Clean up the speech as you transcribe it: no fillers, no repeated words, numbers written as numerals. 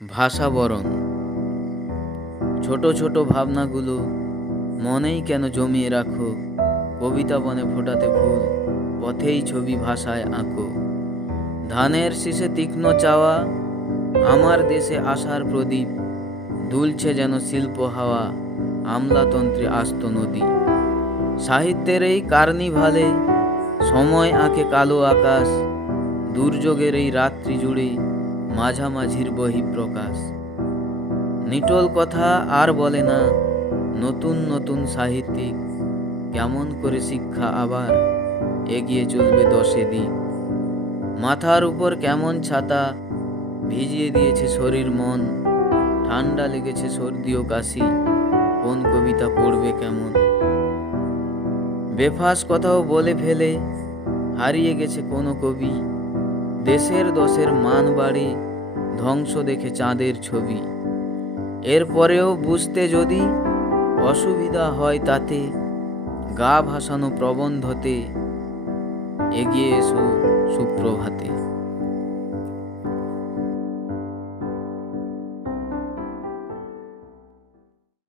ভাষা বরণ। ছোট ছোট ভাবনাগুলো মনেই কেন জমিয়ে রাখো, কবিতা বনে ফোটাতে ফুল, পথেই ছবি ভাষায় আঁকো। ধানের শীষে তীক্ষ্ণ চাওয়া, আমার দেশে আশার প্রদীপ, দুলছে যেন শিল্প হাওয়া, আমলাতন্ত্রে আস্ত নদী। সাহিত্যের এই কার্নিভালে সময় আঁকে কালো আকাশ, দুর্যোগের এই রাত্রি জুড়ে মাঝামাঝির বহিঃপ্রকাশ। নিটোল কথা আর বলে না নতুন নতুন সাহিত্যিক, কেমন করে শিক্ষা আবার এগিয়ে চলবে 10 দিক। মাথার উপর কেমন ছাতা, ভিজিয়ে দিয়েছে শরীর মন, ঠান্ডা লেগেছে সর্দি ও কাশি, কোন কবিতা পড়বে কেমন। বেফাস কথাও বলে ফেলে হারিয়ে গেছে কোনো কবি, দেশের দশের মান বাড়ে ধ্বংস দেখে চাঁদের ছবি। এরপরেও বুঝতে যদি অসুবিধা হয় তাতে, গা ভাসানো প্রবন্ধতে এগিয়ে এসো সুপ্রভাতে।